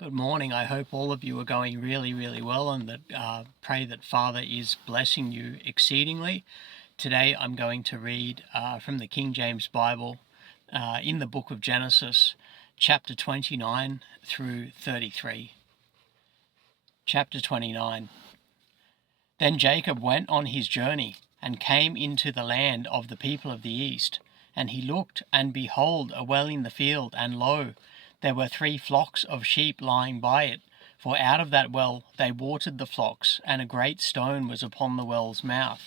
Good morning. I hope all of you are going really, really well, and that pray that Father is blessing you exceedingly. Today I'm going to read from the King James Bible in the book of Genesis, chapter 29 through 33. Chapter 29. Then Jacob went on his journey and came into the land of the people of the east. And he looked, and behold, a well in the field, and lo, there were 3 flocks of sheep lying by it, for out of that well they watered the flocks, and a great stone was upon the well's mouth.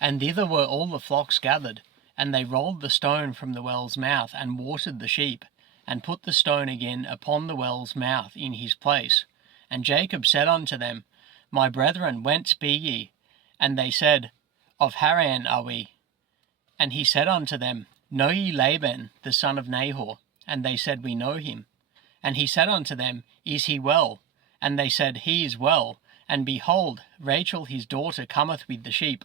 And thither were all the flocks gathered, and they rolled the stone from the well's mouth, and watered the sheep, and put the stone again upon the well's mouth in his place. And Jacob said unto them, My brethren, whence be ye? And they said, Of Haran are we. And he said unto them, Know ye Laban, the son of Nahor? And they said, We know him. And he said unto them, Is he well? And they said, He is well. And behold, Rachel his daughter cometh with the sheep.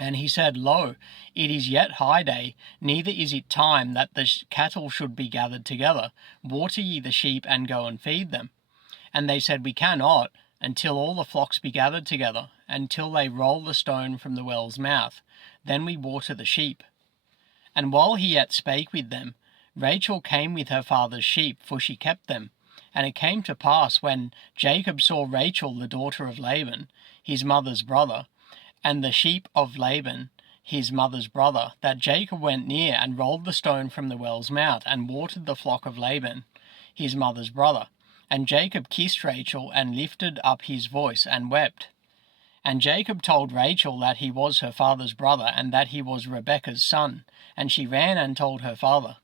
And he said, Lo, it is yet high day, neither is it time that the cattle should be gathered together. Water ye the sheep, and go and feed them. And they said, We cannot, until all the flocks be gathered together, until they roll the stone from the well's mouth. Then we water the sheep. And while he yet spake with them, Rachel came with her father's sheep, for she kept them. And it came to pass, when Jacob saw Rachel the daughter of Laban, his mother's brother, and the sheep of Laban, his mother's brother, that Jacob went near and rolled the stone from the well's mouth, and watered the flock of Laban, his mother's brother. And Jacob kissed Rachel, and lifted up his voice, and wept. And Jacob told Rachel that he was her father's brother, and that he was Rebekah's son. And she ran and told her father.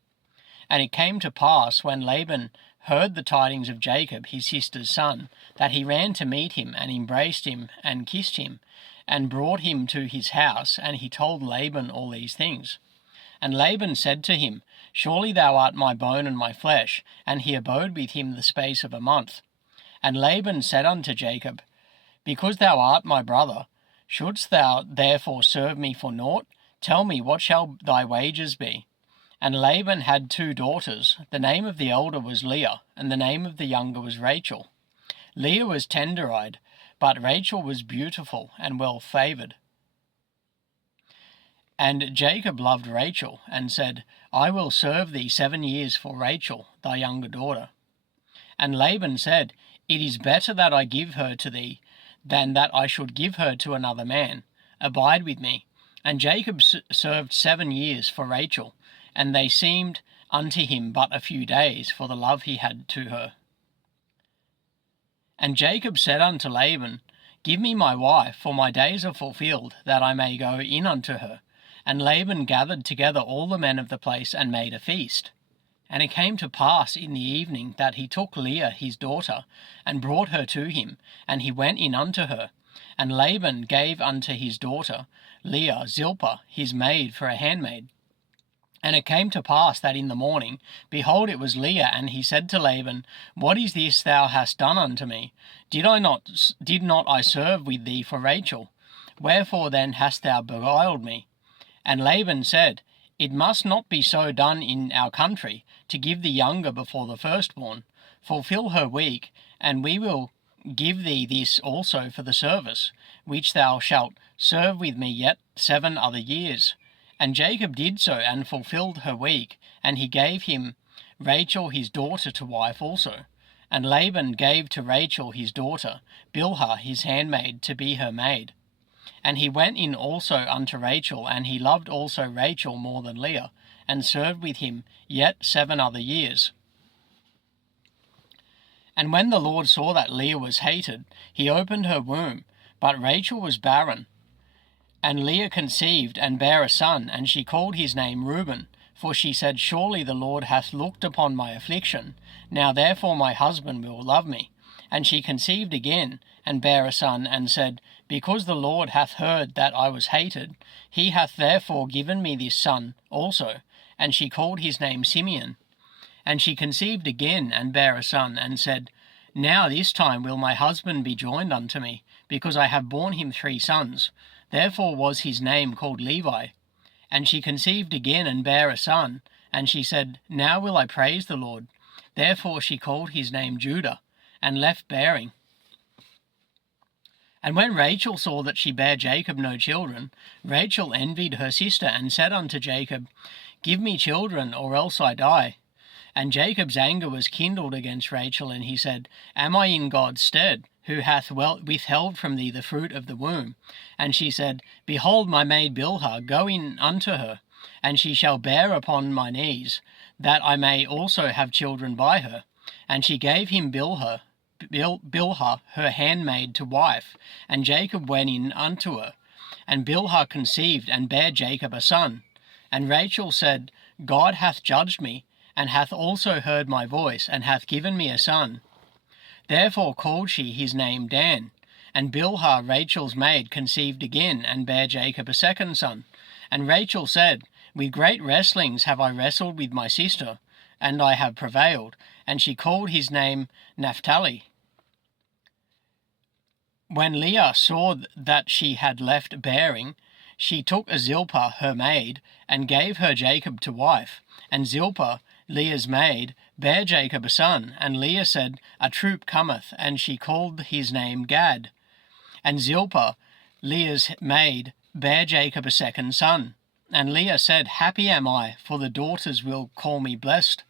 And it came to pass, when Laban heard the tidings of Jacob, his sister's son, that he ran to meet him, and embraced him, and kissed him, and brought him to his house. And he told Laban all these things. And Laban said to him, Surely thou art my bone and my flesh. And he abode with him the space of a month. And Laban said unto Jacob, Because thou art my brother, shouldst thou therefore serve me for naught? Tell me, what shall thy wages be? And Laban had 2 daughters. The name of the elder was Leah, and the name of the younger was Rachel. Leah was tender-eyed, but Rachel was beautiful and well-favoured. And Jacob loved Rachel, and said, I will serve thee 7 years for Rachel, thy younger daughter. And Laban said, It is better that I give her to thee, than that I should give her to another man. Abide with me. And Jacob served 7 years for Rachel, and they seemed unto him but a few days, for the love he had to her. And Jacob said unto Laban, Give me my wife, for my days are fulfilled, that I may go in unto her. And Laban gathered together all the men of the place, and made a feast. And it came to pass in the evening that he took Leah his daughter, and brought her to him, and he went in unto her. And Laban gave unto his daughter Leah Zilpah his maid for a handmaid. And it came to pass that in the morning, behold, it was Leah, and he said to Laban, What is this thou hast done unto me? Did not I serve with thee for Rachel? Wherefore then hast thou beguiled me? And Laban said, It must not be so done in our country, to give the younger before the firstborn. Fulfill her week, and we will give thee this also for the service, which thou shalt serve with me yet 7 other years. And Jacob did so, and fulfilled her week, and he gave him Rachel his daughter to wife also. And Laban gave to Rachel his daughter Bilhah his handmaid to be her maid. And he went in also unto Rachel, and he loved also Rachel more than Leah, and served with him yet 7 other years. And when the Lord saw that Leah was hated, he opened her womb, but Rachel was barren. And Leah conceived, and bare a son, and she called his name Reuben, for she said, Surely the Lord hath looked upon my affliction, now therefore my husband will love me. And she conceived again, and bare a son, and said, Because the Lord hath heard that I was hated, he hath therefore given me this son also. And she called his name Simeon. And she conceived again, and bare a son, and said, Now this time will my husband be joined unto me, because I have borne him 3 sons. Therefore was his name called Levi. And she conceived again, and bare a son, And she said, Now will I praise the Lord. Therefore she called his name Judah, and left bearing. And when Rachel saw that she bare Jacob no children, Rachel envied her sister, and said unto Jacob, Give me children, or else I die. And Jacob's anger was kindled against Rachel, and he said, Am I in God's stead, who hath withheld from thee the fruit of the womb? And she said, Behold my maid Bilhah, go in unto her, and she shall bear upon my knees, that I may also have children by her. And she gave him Bilhah, her handmaid, to wife, and Jacob went in unto her. And Bilhah conceived, and bare Jacob a son. And Rachel said, God hath judged me, and hath also heard my voice, and hath given me a son. Therefore called she his name Dan. And Bilhah, Rachel's maid, conceived again, and bare Jacob a second son. And Rachel said, With great wrestlings have I wrestled with my sister, and I have prevailed. And she called his name Naphtali. When Leah saw that she had left bearing, she took Zilpah her maid, and gave her Jacob to wife. And Zilpah, Leah's maid, bare Jacob a son. And Leah said, A troop cometh, and she called his name Gad. And Zilpah, Leah's maid, bare Jacob a second son. And Leah said, Happy am I, for the daughters will call me blessed.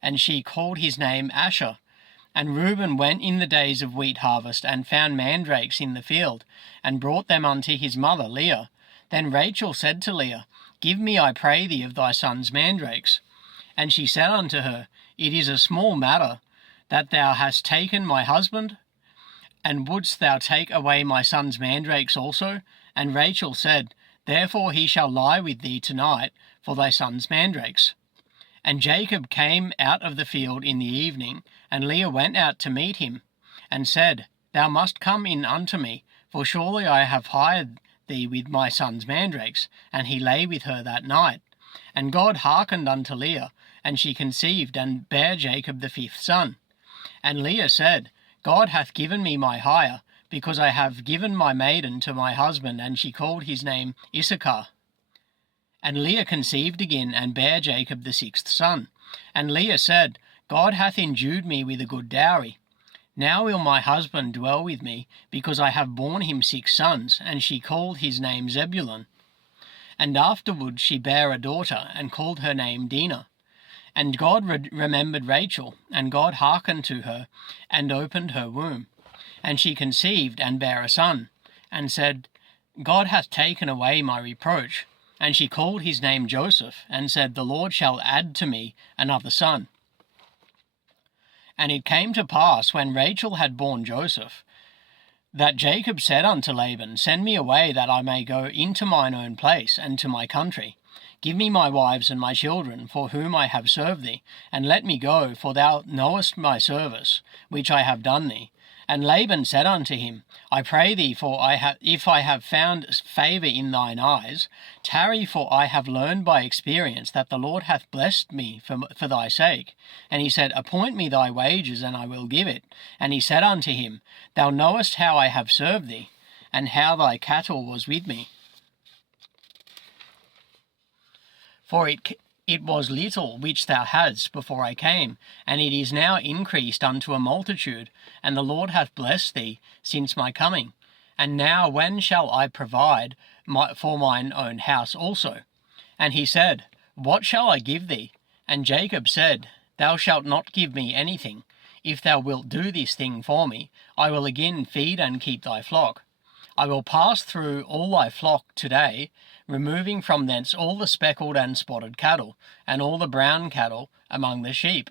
And she called his name Asher. And Reuben went in the days of wheat harvest, and found mandrakes in the field, and brought them unto his mother Leah. Then Rachel said to Leah, Give me, I pray thee, of thy son's mandrakes. And she said unto her, It is a small matter that thou hast taken my husband, and wouldst thou take away my son's mandrakes also? And Rachel said, Therefore he shall lie with thee tonight for thy son's mandrakes. And Jacob came out of the field in the evening, and Leah went out to meet him, and said, Thou must come in unto me, for surely I have hired thee with my son's mandrakes. And he lay with her that night. And God hearkened unto Leah, and she conceived, and bare Jacob the fifth son. And Leah said, God hath given me my hire, because I have given my maiden to my husband. And she called his name Issachar. And Leah conceived again, and bare Jacob the sixth son. And Leah said, God hath endued me with a good dowry. Now will my husband dwell with me, because I have borne him 6 sons. And she called his name Zebulun. And afterward she bare a daughter, and called her name Dinah. And God remembered Rachel, and God hearkened to her, and opened her womb. And she conceived, and bare a son, and said, God hath taken away my reproach. And she called his name Joseph, and said, The Lord shall add to me another son. And it came to pass, when Rachel had borne Joseph, that Jacob said unto Laban, Send me away, that I may go into mine own place, and to my country. Give me my wives and my children, for whom I have served thee, and let me go, for thou knowest my service, which I have done thee. And Laban said unto him, I pray thee, if I have found favour in thine eyes, tarry, for I have learned by experience that the Lord hath blessed me for thy sake. And he said, Appoint me thy wages, and I will give it. And he said unto him, Thou knowest how I have served thee, and how thy cattle was with me. For it was little which thou hadst before I came, and it is now increased unto a multitude, and the Lord hath blessed thee since my coming. And now when shall I provide for mine own house also? And he said, What shall I give thee? And Jacob said, Thou shalt not give me anything. If thou wilt do this thing for me, I will again feed and keep thy flock. I will pass through all thy flock today, removing from thence all the speckled and spotted cattle, and all the brown cattle among the sheep,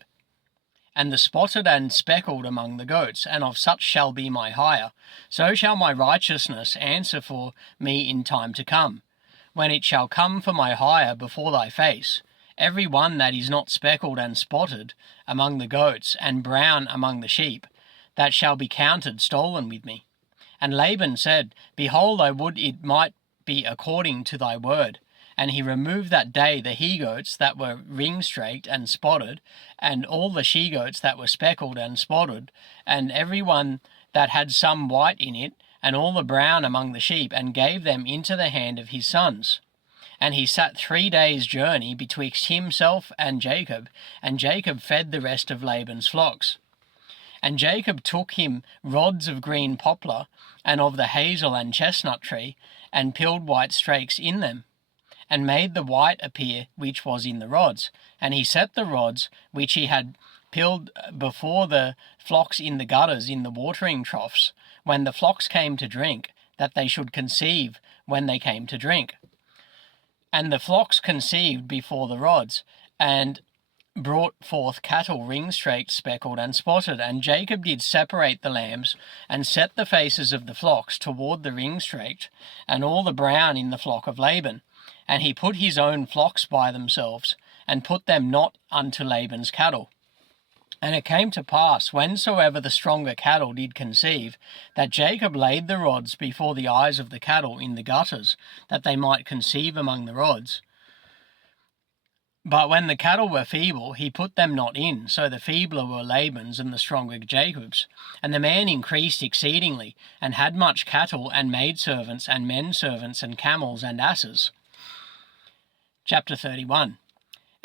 and the spotted and speckled among the goats, and of such shall be my hire. So shall my righteousness answer for me in time to come, when it shall come for my hire before thy face. Every one that is not speckled and spotted among the goats, and brown among the sheep, that shall be counted stolen with me. And Laban said, Behold, I would it might be according to thy word. And he removed that day the he-goats that were ring-straked and spotted, and all the she-goats that were speckled and spotted, and every one that had some white in it, and all the brown among the sheep, and gave them into the hand of his sons. And he sat 3 days' journey betwixt himself and Jacob fed the rest of Laban's flocks. And Jacob took him rods of green poplar, and of the hazel and chestnut tree, and peeled white strakes in them, and made the white appear which was in the rods. And he set the rods which he had peeled before the flocks in the gutters in the watering troughs, when the flocks came to drink, that they should conceive when they came to drink. And the flocks conceived before the rods, and brought forth cattle ring-straked, speckled, and spotted. And Jacob did separate the lambs, and set the faces of the flocks toward the ring-straked, and all the brown in the flock of Laban. And he put his own flocks by themselves, and put them not unto Laban's cattle. And it came to pass, whensoever the stronger cattle did conceive, that Jacob laid the rods before the eyes of the cattle in the gutters, that they might conceive among the rods. But when the cattle were feeble, he put them not in, so the feebler were Laban's and the stronger Jacob's. And the man increased exceedingly, and had much cattle, and maidservants, and men servants, and camels, and asses. Chapter 31.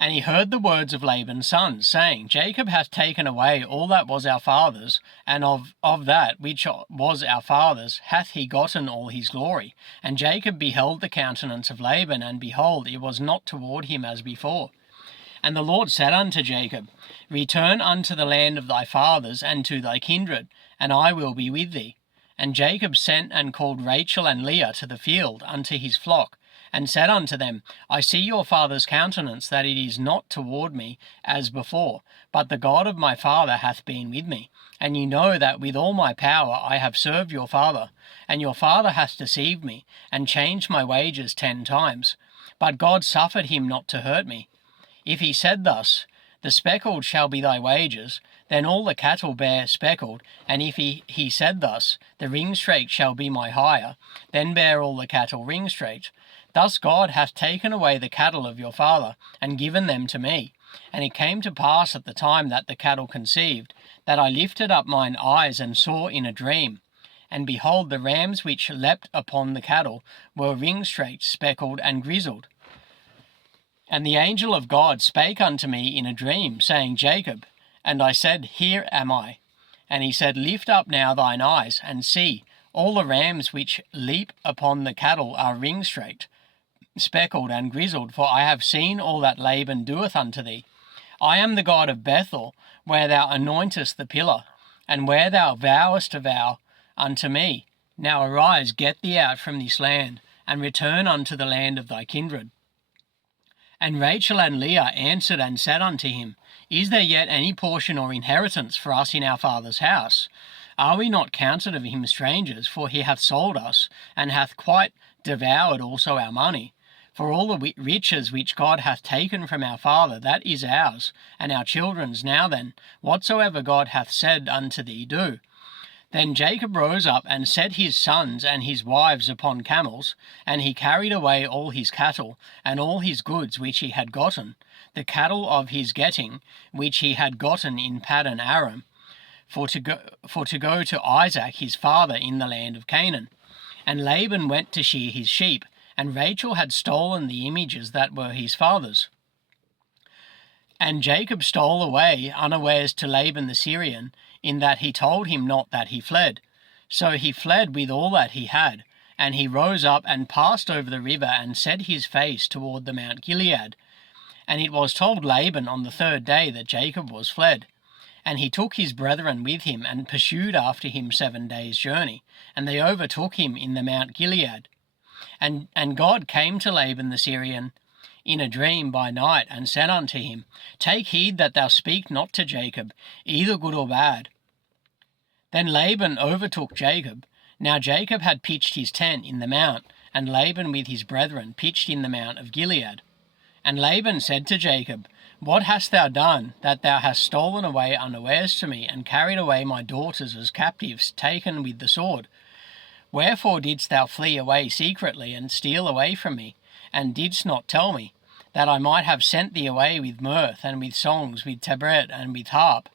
And he heard the words of Laban's sons, saying, Jacob hath taken away all that was our father's, and of that which was our father's hath he gotten all his glory. And Jacob beheld the countenance of Laban, and behold, it was not toward him as before. And the Lord said unto Jacob, Return unto the land of thy fathers, and to thy kindred, and I will be with thee. And Jacob sent and called Rachel and Leah to the field unto his flock, and said unto them, I see your father's countenance, that it is not toward me as before, but the God of my father hath been with me. And ye know that with all my power I have served your father, and your father hath deceived me, and changed my wages 10 times. But God suffered him not to hurt me. If he said thus, The speckled shall be thy wages, then all the cattle bear speckled. And if he said thus, The ring-straked shall be my hire, then bear all the cattle ring-straked. Thus God hath taken away the cattle of your father, and given them to me. And it came to pass at the time that the cattle conceived, that I lifted up mine eyes and saw in a dream. And behold, the rams which leapt upon the cattle were ring-straked, speckled, and grizzled. And the angel of God spake unto me in a dream, saying, Jacob. And I said, Here am I. And he said, Lift up now thine eyes, and see, all the rams which leap upon the cattle are ring-straked, speckled, and grizzled, for I have seen all that Laban doeth unto thee. I am the God of Bethel, where thou anointest the pillar, and where thou vowest a vow unto me. Now arise, get thee out from this land, and return unto the land of thy kindred. And Rachel and Leah answered and said unto him, Is there yet any portion or inheritance for us in our father's house? Are we not counted of him strangers? For he hath sold us, and hath quite devoured also our money. For all the riches which God hath taken from our father, that is ours, and our children's. Now then, whatsoever God hath said unto thee, do. Then Jacob rose up, and set his sons and his wives upon camels, and he carried away all his cattle, and all his goods which he had gotten, the cattle of his getting, which he had gotten in Paddan Aram, for to go to Isaac his father in the land of Canaan. And Laban went to shear his sheep, and Rachel had stolen the images that were his father's. And Jacob stole away unawares to Laban the Syrian, in that he told him not that he fled. So he fled with all that he had, and he rose up and passed over the river, and set his face toward the Mount Gilead. And it was told Laban on the 3rd day that Jacob was fled. And he took his brethren with him, and pursued after him 7 days' journey, and they overtook him in the Mount Gilead. And God came to Laban the Syrian in a dream by night, and said unto him, Take heed that thou speak not to Jacob, either good or bad. Then Laban overtook Jacob. Now Jacob had pitched his tent in the mount, and Laban with his brethren pitched in the mount of Gilead. And Laban said to Jacob, What hast thou done, that thou hast stolen away unawares to me, and carried away my daughters as captives, taken with the sword? Wherefore didst thou flee away secretly, and steal away from me, and didst not tell me, that I might have sent thee away with mirth, and with songs, with tabret, and with harp,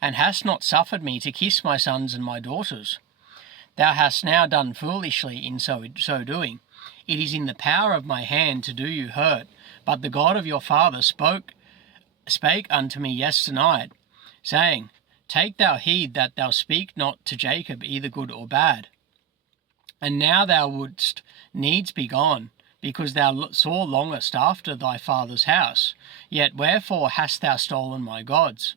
and hast not suffered me to kiss my sons and my daughters? Thou hast now done foolishly in so doing. it is in the power of my hand to do you hurt. But the God of your father spake unto me yesternight, saying, Take thou heed that thou speak not to Jacob either good or bad. And now thou wouldst needs be gone, because thou sore longest after thy father's house. Yet wherefore hast thou stolen my gods?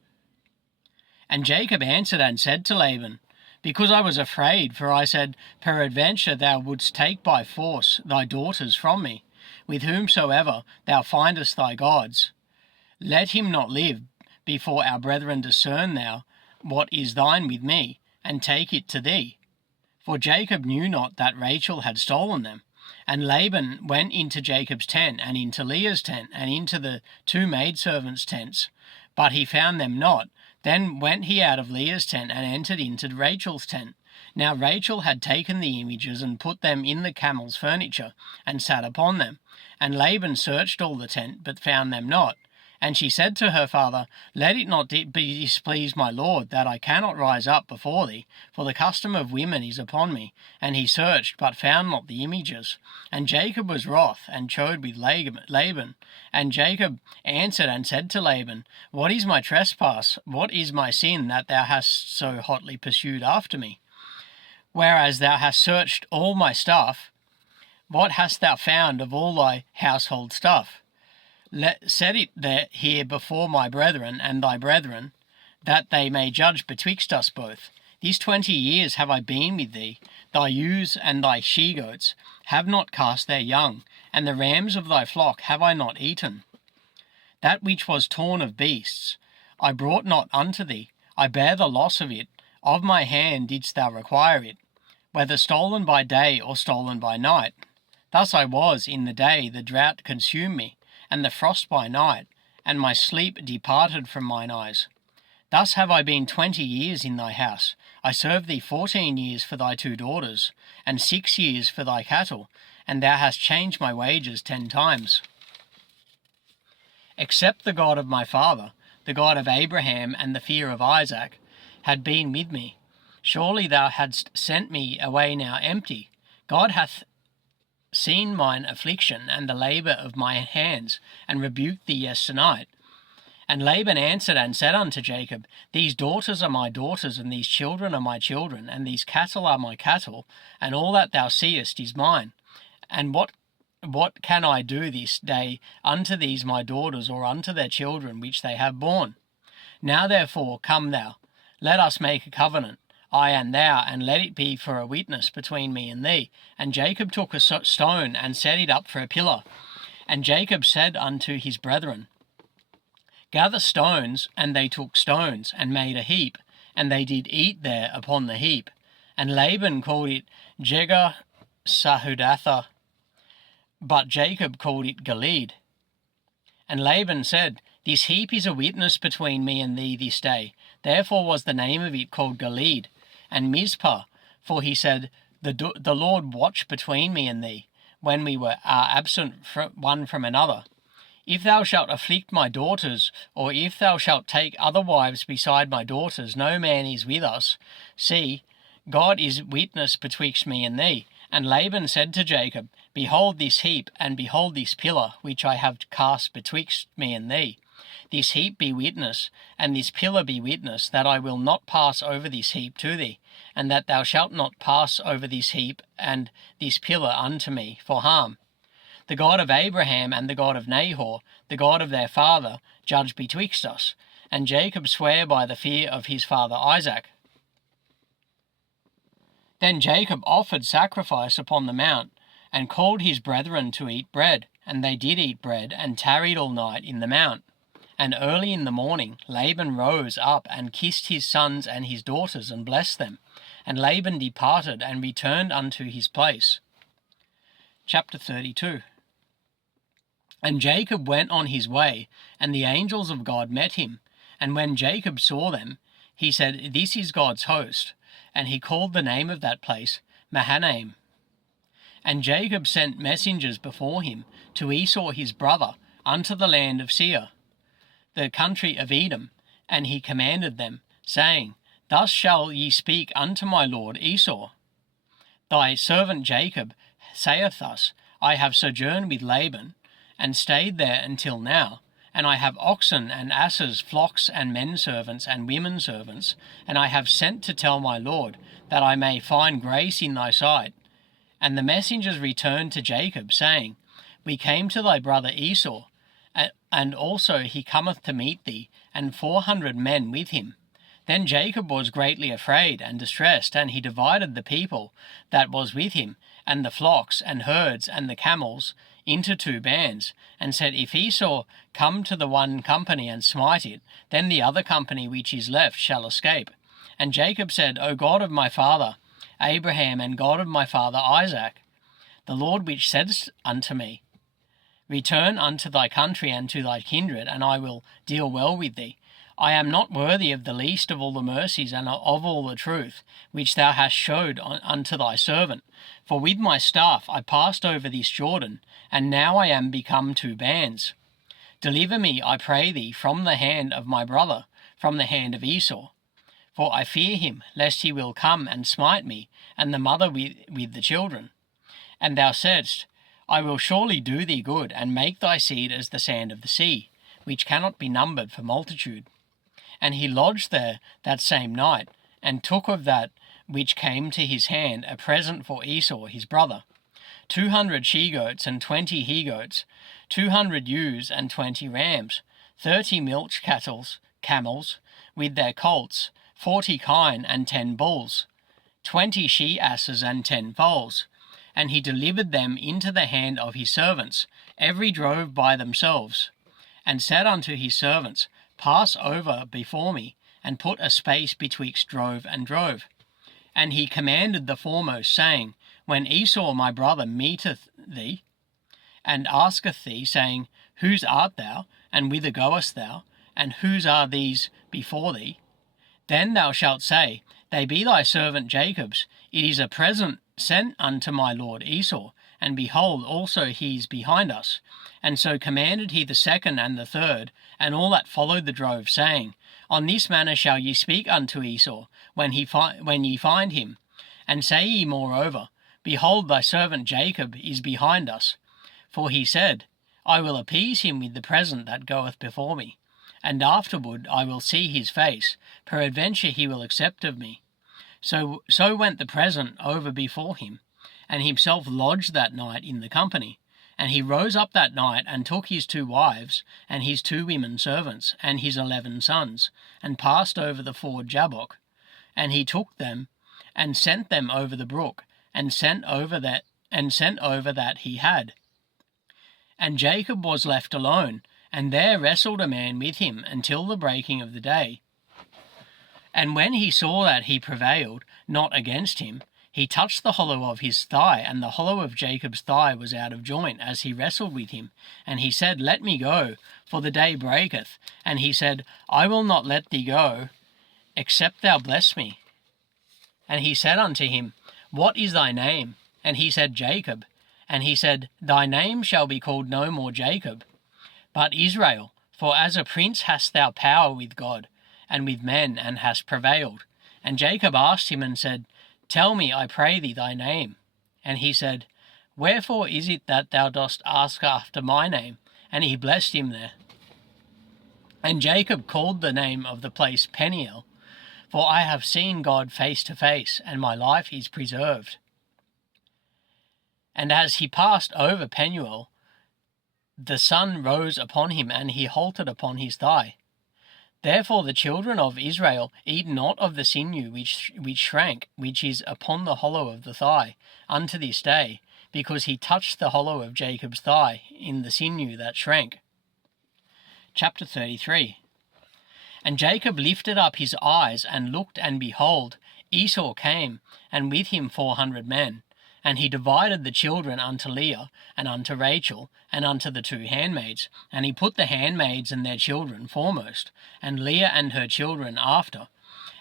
And Jacob answered and said to Laban, Because I was afraid, for I said, Peradventure thou wouldst take by force thy daughters from me, with whomsoever thou findest thy gods. Let him not live before our brethren discern thou what is thine with me, and take it to thee. For Jacob knew not that Rachel had stolen them. And Laban went into Jacob's tent, and into Leah's tent, and into the two maidservants' tents, but he found them not. Then went he out of Leah's tent, and entered into Rachel's tent. Now Rachel had taken the images, and put them in the camel's furniture, and sat upon them. And Laban searched all the tent, but found them not. And she said to her father, Let it not be displeased my lord, that I cannot rise up before thee, for the custom of women is upon me. And he searched, but found not the images. And Jacob was wroth, and chode with Laban. And Jacob answered and said to Laban, What is my trespass? What is my sin, that thou hast so hotly pursued after me? Whereas thou hast searched all my stuff, what hast thou found of all thy household stuff? Set it there here before my brethren and thy brethren, that they may judge betwixt us both. These 20 years have I been with thee. Thy ewes and thy she-goats have not cast their young, and the rams of thy flock have I not eaten. That which was torn of beasts I brought not unto thee. I bear the loss of it. Of my hand didst thou require it, whether stolen by day or stolen by night. Thus I was in the day, the drought consumed me, and the frost by night, and my sleep departed from mine eyes. Thus have I been 20 years in thy house. I served thee 14 years for thy 2 daughters, and 6 years for thy cattle, and thou hast changed my wages 10 times. Except the God of my father, the God of Abraham and the fear of Isaac, had been with me, surely thou hadst sent me away now empty. God hath seen mine affliction and the labour of my hands, and rebuked thee yesternight. And Laban answered and said unto Jacob, These daughters are my daughters, and these children are my children, and these cattle are my cattle, and all that thou seest is mine. And what can I do this day unto these my daughters, or unto their children which they have borne? Now therefore come thou, let us make a covenant, I and thou, and let it be for a witness between me and thee. And Jacob took a stone, and set it up for a pillar. And Jacob said unto his brethren, Gather stones. And they took stones, and made a heap, and they did eat there upon the heap. And Laban called it Jegar-Sahadutha, but Jacob called it Gilead. And Laban said, This heap is a witness between me and thee this day. Therefore was the name of it called Gilead. And Mizpah, for he said, The Lord watched between me and thee, when we were absent one from another. If thou shalt afflict my daughters, or if thou shalt take other wives beside my daughters, no man is with us. See, God is witness betwixt me and thee. And Laban said to Jacob, Behold this heap, and behold this pillar, which I have cast betwixt me and thee. This heap be witness, and this pillar be witness, that I will not pass over this heap to thee, and that thou shalt not pass over this heap and this pillar unto me for harm. The God of Abraham and the God of Nahor, the God of their father, judge betwixt us. And Jacob sware by the fear of his father Isaac. Then Jacob offered sacrifice upon the mount, and called his brethren to eat bread. And they did eat bread, and tarried all night in the mount. And early in the morning Laban rose up, and kissed his sons and his daughters, and blessed them. And Laban departed, and returned unto his place. Chapter 32. And Jacob went on his way, and the angels of God met him. And when Jacob saw them, he said, This is God's host. And he called the name of that place Mahanaim. And Jacob sent messengers before him to Esau his brother unto the land of Seir, the country of Edom, and he commanded them, saying, Thus shall ye speak unto my lord Esau. Thy servant Jacob saith thus, I have sojourned with Laban, and stayed there until now, and I have oxen and asses, flocks and men servants and women servants, and I have sent to tell my Lord, that I may find grace in thy sight. And the messengers returned to Jacob, saying, We came to thy brother Esau, and also he cometh to meet thee, and 400 men with him. Then Jacob was greatly afraid and distressed, and he divided the people that was with him, and the flocks and herds and the camels, into 2 bands, and said, If Esau come to the one company and smite it, then the other company which is left shall escape. And Jacob said, O God of my father Abraham, and God of my father Isaac, the Lord which saidst unto me, Return unto thy country and to thy kindred, and I will deal well with thee. I am not worthy of the least of all the mercies and of all the truth which thou hast showed unto thy servant. For with my staff I passed over this Jordan, and now I am become 2 bands. Deliver me, I pray thee, from the hand of my brother, from the hand of Esau. For I fear him, lest he will come and smite me, and the mother with the children. And thou saidst, I will surely do thee good, and make thy seed as the sand of the sea, which cannot be numbered for multitude. And he lodged there that same night, and took of that which came to his hand a present for Esau his brother, 200 she-goats and 20 he-goats, 200 ewes and 20 rams, 30 milch camels with their colts, 40 kine and 10 bulls, 20 she-asses and 10 foals. And he delivered them into the hand of his servants, every drove by themselves, and said unto his servants, Pass over before me, and put a space betwixt drove and drove. And he commanded the foremost, saying, When Esau my brother meeteth thee, and asketh thee, saying, Whose art thou, and whither goest thou, and whose are these before thee? Then thou shalt say, They be thy servant Jacob's. It is a present sent unto my lord Esau, and behold, also he is behind us. And so commanded he the second and the third, and all that followed the drove, saying, On this manner shall ye speak unto Esau, when ye find him. And say ye moreover, Behold, thy servant Jacob is behind us. For he said, I will appease him with the present that goeth before me, and afterward I will see his face, peradventure he will accept of me. So went the present over before him, and himself lodged that night in the company. And he rose up that night, and took his 2 wives, and his 2 women servants, and his 11 sons, and passed over the ford Jabbok. And he took them, and sent them over the brook, and sent over that he had. And Jacob was left alone, and there wrestled a man with him until the breaking of the day. And when he saw that he prevailed not against him, he touched the hollow of his thigh, and the hollow of Jacob's thigh was out of joint as he wrestled with him. And he said, Let me go, for the day breaketh. And he said, I will not let thee go, except thou bless me. And he said unto him, What is thy name? And he said, Jacob. And he said, Thy name shall be called no more Jacob, but Israel, for as a prince hast thou power with God, and with men, and hast prevailed. And Jacob asked him and said, Tell me, I pray thee, thy name. And he said, Wherefore is it that thou dost ask after my name? And he blessed him there. And Jacob called the name of the place Peniel, for I have seen God face to face, and my life is preserved. And as he passed over Penuel, the sun rose upon him, and he halted upon his thigh. Therefore the children of Israel eat not of the sinew which shrank, which is upon the hollow of the thigh, unto this day, because he touched the hollow of Jacob's thigh in the sinew that shrank. Chapter 33. And Jacob lifted up his eyes, and looked, and behold, Esau came, and with him 400 men. And he divided the children unto Leah, and unto Rachel, and unto the 2 handmaids. And he put the handmaids and their children foremost, and Leah and her children after,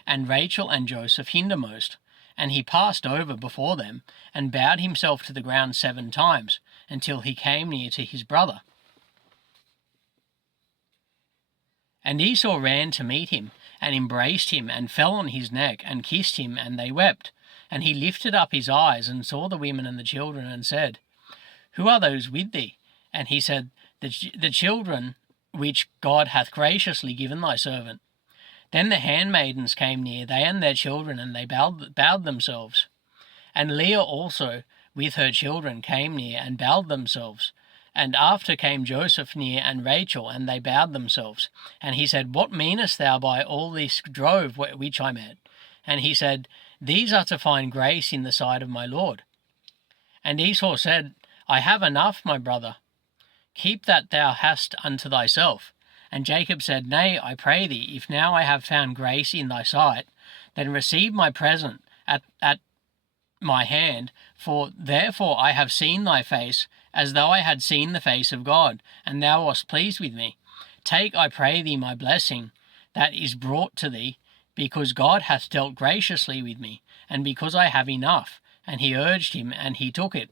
and Rachel and Joseph hindermost. And he passed over before them, and bowed himself to the ground 7 times, until he came near to his brother. And Esau ran to meet him, and embraced him, and fell on his neck, and kissed him, and they wept. And he lifted up his eyes, and saw the women and the children, and said, Who are those with thee? And he said, The children which God hath graciously given thy servant. Then the handmaidens came near, they and their children, and they bowed themselves. And Leah also with her children came near and bowed themselves. And after came Joseph near and Rachel, and they bowed themselves. And he said, What meanest thou by all this drove which I met? And he said, These are to find grace in the sight of my Lord. And Esau said, I have enough, my brother. Keep that thou hast unto thyself. And Jacob said, Nay, I pray thee, if now I have found grace in thy sight, then receive my present at my hand, for therefore I have seen thy face, as though I had seen the face of God, and thou wast pleased with me. Take, I pray thee, my blessing that is brought to thee, because God hath dealt graciously with me, and because I have enough. And he urged him, and he took it.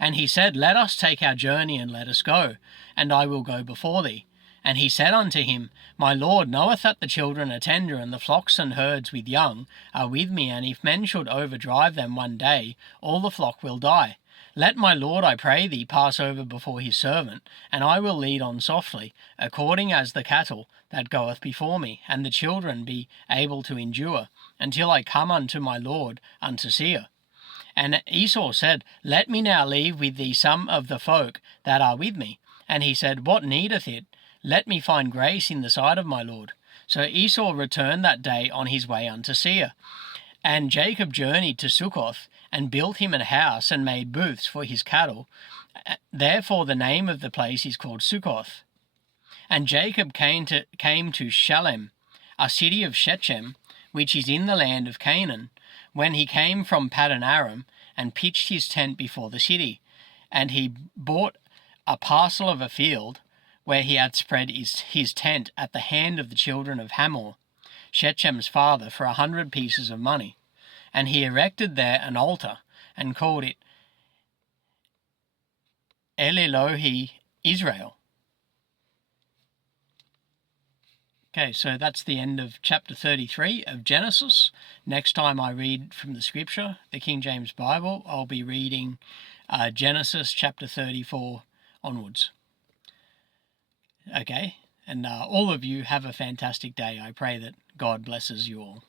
And he said, Let us take our journey, and let us go, and I will go before thee. And he said unto him, My Lord knoweth that the children are tender, and the flocks and herds with young are with me, and if men should overdrive them one day, all the flock will die. Let my Lord, I pray thee, pass over before his servant, and I will lead on softly, according as the cattle that goeth before me, and the children be able to endure, until I come unto my Lord unto Seir. And Esau said, Let me now leave with thee some of the folk that are with me. And he said, What needeth it? Let me find grace in the sight of my Lord. So Esau returned that day on his way unto Seir. And Jacob journeyed to Succoth, and built him a house, and made booths for his cattle. Therefore the name of the place is called Succoth. And Jacob came to Shalem, a city of Shechem, which is in the land of Canaan, when he came from Paddan Aram, and pitched his tent before the city. And he bought a parcel of a field, where he had spread his tent at the hand of the children of Hamor, Shechem's father, for 100 pieces of money. And he erected there an altar, and called it El-Elohe Israel. Okay, so that's the end of chapter 33 of Genesis. Next time I read from the scripture, the King James Bible, I'll be reading Genesis chapter 34 onwards. Okay, and all of you have a fantastic day. I pray that God blesses you all.